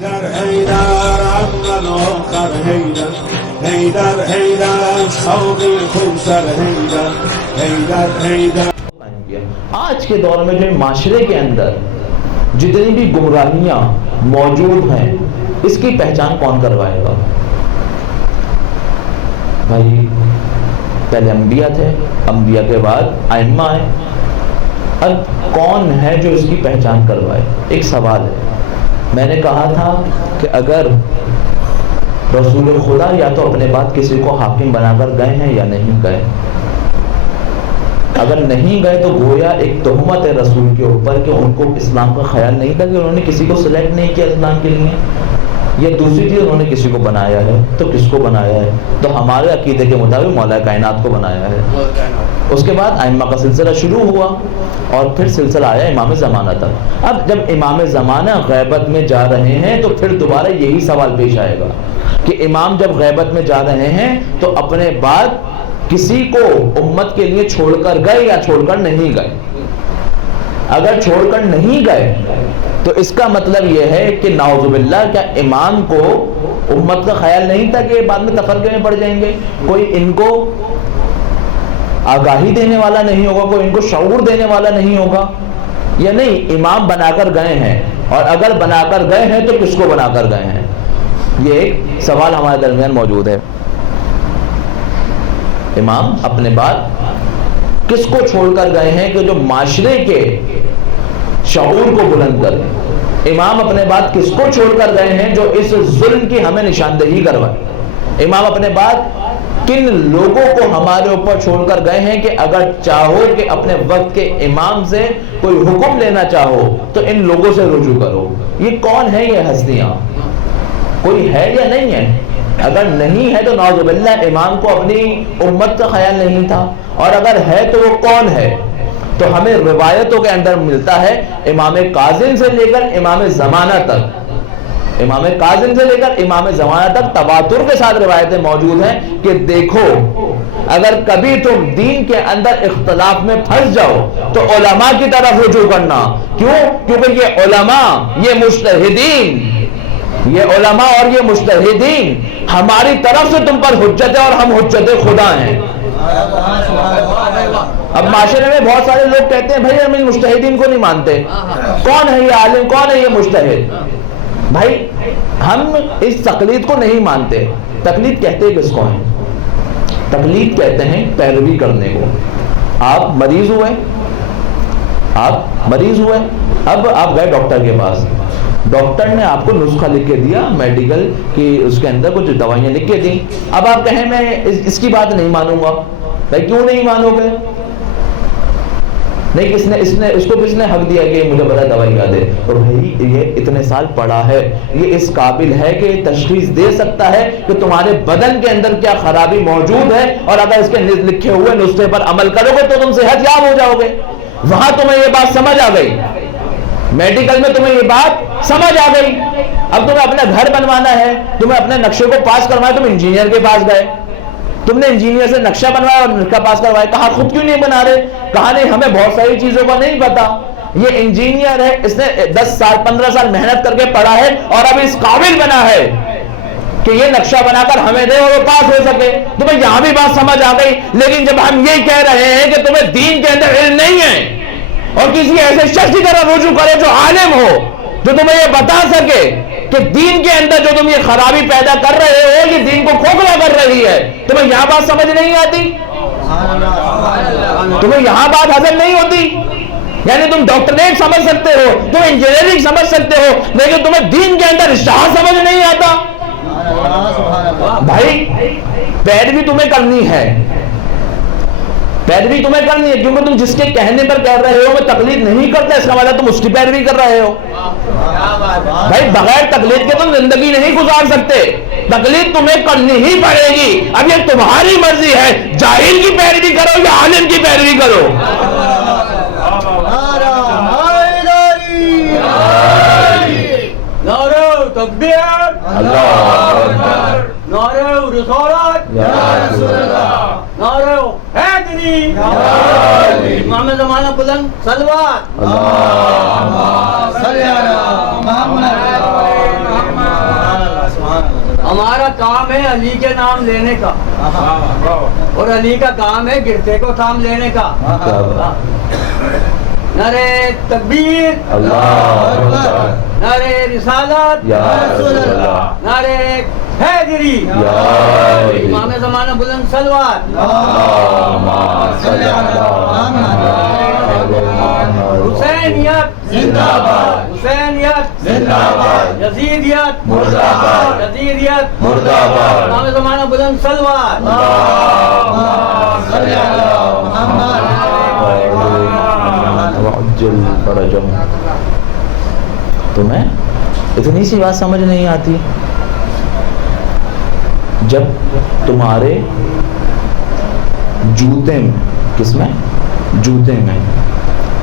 Heydar Heydar Ammalon dar Heydar Heydar Heydar Şavqi Kumsar Heydar Heydar Heydar. آج کے دور میں جو معاشرے کے اندر جتنی بھی گمراہیاں موجود ہیں اس کی پہچان کون کروائے گا؟ بھائی پہلے انبیاء تھے، انبیاء کے بعد ائمہ آئے، اب کون ہے جو اس کی پہچان کروائے؟ ایک سوال ہے۔ میں نے کہا تھا کہ اگر رسول خدا یا تو اپنے بعد کسی کو حاکم بنا کر گئے ہیں یا نہیں گئے، اگر نہیں گئے تو گویا ایک تہمت ہے رسول کے اوپر کہ ان کو اسلام کا خیال نہیں تھا، کہ انہوں نے کسی کو سلیکٹ نہیں کیا اسلام کے لیے، یا دوسری چیز انہوں نے کسی کو بنایا ہے تو کس کو بنایا ہے؟ تو ہمارے عقیدے کے مطابق مولا کائنات کو بنایا ہے۔ اس کے بعد ائمہ کا سلسلہ شروع ہوا اور پھر سلسلہ آیا امام زمانہ تک۔ اب جب امام زمانہ غیبت میں جا رہے ہیں تو پھر دوبارہ یہی سوال پیش آئے گا کہ امام جب غیبت میں جا رہے ہیں تو اپنے بعد کسی کو امت کے لیے چھوڑ کر گئے یا چھوڑ کر نہیں گئے؟ اگر چھوڑ کر نہیں گئے تو اس کا مطلب یہ ہے کہ نعوذ باللہ کیا امام کو امت کا خیال نہیں تھا کہ بعد میں تفرقے میں پڑ جائیں گے؟ کوئی ان کو آگاہی دینے والا نہیں ہوگا، کوئی ان کو شعور دینے والا نہیں ہوگا؟ یا نہیں امام بنا کر گئے ہیں، اور اگر بنا کر گئے ہیں تو کس کو بنا کر گئے ہیں؟ یہ ایک سوال ہمارے درمیان موجود ہے۔ امام اپنے بعد کس کو چھوڑ کر گئے ہیں کہ جو معاشرے کے شعور کو بلند کرے؟ امام اپنے بعد کس کو چھوڑ کر گئے ہیں جو اس ظلم کی ہمیں نشاندہی کروائے؟ امام اپنے بعد کن لوگوں کو ہمارے اوپر چھوڑ کر گئے ہیں کہ اگر چاہو کہ اپنے وقت کے امام سے کوئی حکم لینا چاہو تو ان لوگوں سے رجوع کرو؟ یہ کون ہے یہ ہستیاں؟ کوئی ہے یا نہیں ہے؟ اگر نہیں ہے تو نعوذ باللہ امام کو اپنی امت کا خیال نہیں تھا، اور اگر ہے تو وہ کون ہے؟ تو ہمیں روایتوں کے اندر ملتا ہے امام کاظم سے لے کر امام زمانہ تک، امام کاظم سے لے کر امام زمانہ تک تواتر کے ساتھ روایتیں موجود ہیں کہ دیکھو اگر کبھی تم دین کے اندر اختلاف میں پھنس جاؤ تو علماء کی طرف رجوع کرنا۔ کیوں؟ کیونکہ یہ علماء، یہ مجتہدین، یہ علماء اور یہ مجتہدین ہماری طرف سے تم پر حجت ہے اور ہم حجت خدا ہیں۔ اب معاشرے میں بہت سارے لوگ کہتے ہیں بھائی ہم ان مجتہدین کو نہیں مانتے، کون ہے یہ عالم، کون ہے یہ مجتہد؟ بھائی ہم اس تقلید کو نہیں مانتے۔ تقلید کہتے کس کو ہیں؟ تقلید کہتے ہیں پیروی کرنے کو۔ آپ مریض ہوئے، اب آپ گئے ڈاکٹر کے پاس، ڈاکٹر نے آپ کو نسخہ لکھ کے دیا میڈیکل کی، اس کے اندر کچھ دوائیاں لکھ کے دیں، اب آپ کہیں میں اس کی بات نہیں مانوں گا۔ بھائی کیوں نہیں مانو گے؟ نہیں اس کو کس نے حق دیا کہ مجھے بتا دوائی کا دے؟ اور بھائی یہ اتنے سال پڑھا ہے، یہ اس قابل ہے کہ تشخیص دے سکتا ہے کہ تمہارے بدن کے اندر کیا خرابی موجود ہے، اور اگر اس کے لکھے ہوئے نسخے پر عمل کرو گے تو تم صحت یاب ہو جاؤ گے۔ وہاں تمہیں یہ بات سمجھ آ گئی، میڈیکل میں تمہیں یہ بات سمجھ آ گئی۔ اب تمہیں اپنا گھر بنوانا ہے، تمہیں اپنے نقشے کو پاس کروانا ہے، تم انجینئر کے پاس گئے، تم نے انجینئر سے نقشہ بنوایا اور نقشہ پاس کروایا، کہا خود کیوں نہیں بنا رہے؟ کہا نہیں ہمیں بہت ساری چیزوں کا نہیں پتا، یہ انجینئر ہے، اس نے 10 سال 15 سال محنت کر کے پڑھا ہے اور اب اس قابل بنا ہے کہ یہ نقشہ بنا کر ہمیں دے اور وہ پاس ہو سکے۔ تمہیں یہاں بھی بات سمجھ آ گئی، لیکن جب ہم یہ کہہ رہے ہیں کہ تمہیں دین کے اندر علم نہیں ہے اور کسی ایسے شخص کی طرف رجوع کرے جو عالم ہو، جو تمہیں یہ بتا سکے کہ دین کے اندر جو تم یہ خرابی پیدا کر رہے ہو یہ دین کو کھوکھلا کر رہی ہے، تمہیں یہاں بات سمجھ نہیں آتی؟ تمہیں یہاں بات حاصل نہیں ہوتی؟ یعنی تم ڈاکٹریٹ سمجھ سکتے ہو، تم انجینئرنگ سمجھ سکتے ہو، لیکن تمہیں دین کے اندر اشتہار سمجھ نہیں آتا؟ بھائی پیروی تمہیں کرنی ہے، پیروی تمہیں کرنی ہے، کیونکہ تم جس کے کہنے پر کہہ رہے ہو میں تقلید نہیں کرتا، اس کا مطلب تم اس کی پیروی کر رہے ہو۔ بھائی بغیر تقلید کے تم زندگی نہیں گزار سکتے، تقلید تمہیں کرنی ہی پڑے گی۔ اب یہ تمہاری مرضی ہے، جاہل کی پیروی کرو یا عالم کی پیروی کرو۔ نعرہ تکبیر، اللہ اکبر، نعرہ رسالت، یا رسول اللہ، نعرہ حیدری، امام زمانہ بلند صلوات، اللہم صلی علی محمد۔ ہمارا کام ہے علی کے نام لینے کا، اور علی کا کام ہے گرتے کو تھام لینے کا۔ نعرہ تکبیر، اللہ اکبر، نعرہ رسالت، یا رسول اللہ، نعرہ حیدری، یا امام زمانہ بلند صلوات، حسینیت زندہ باد، حسینیت زندہ باد، یزیدیت مردہ باد، یزیدیت مردہ باد، امام زمانہ بلند صلوات۔ وعجل فرجهم۔ تمہیں اتنی سی بات سمجھ نہیں آتی؟ جب تمہارے جوتے میں، کس میں؟ جوتے میں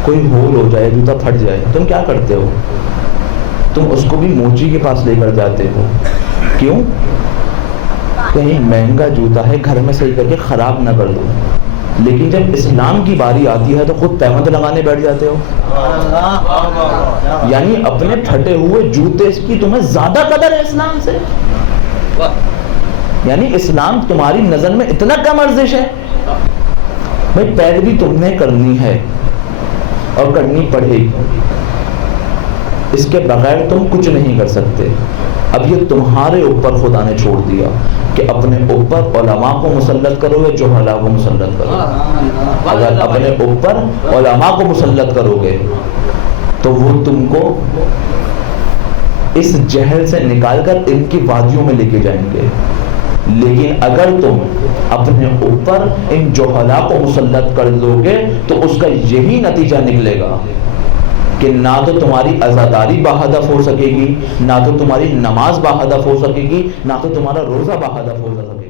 کوئی ہول ہو جائے، جوتا پھٹ جائے، تم کیا کرتے ہو؟ تم اس کو بھی موچی کے پاس لے کر جاتے ہو۔ کیوں؟ کہیں مہنگا جوتا ہے، گھر میں صحیح کر کے خراب نہ کر دو۔ لیکن جب اسلام کی باری آتی ہے تو خود تہمت لگانے بیٹھ جاتے ہو۔ یعنی اپنے پھٹے ہوئے جوتے کی تمہیں زیادہ قدر ہے اسلام سے؟ یعنی اسلام تمہاری نظر میں اتنا کم ارزش ہے؟ بھائی پیروی تم نے کرنی ہے اور کرنی پڑے گی، اس کے بغیر تم کچھ نہیں کر سکتے۔ اب یہ تمہارے اوپر خدا نے چھوڑ دیا کہ اپنے اوپر علماء کو مسلط کرو یا جہلاء کو مسلط کرو۔ اگر اپنے اوپر علماء کو مسلط کرو گے تو وہ تم کو اس جہل سے نکال کر ان کی وادیوں میں لے کے جائیں گے۔ لیکن اگر تم اپنے اوپر ان جہلاء کو مسلط کر دو گے تو اس کا یہی نتیجہ نکلے گا کہ نہ تو تمہاری عزاداری باہدف ہو سکے گی، نہ تو تمہاری نماز باہدف ہو سکے گی، نہ تو تمہارا روزہ باہدف ہو سکے گی۔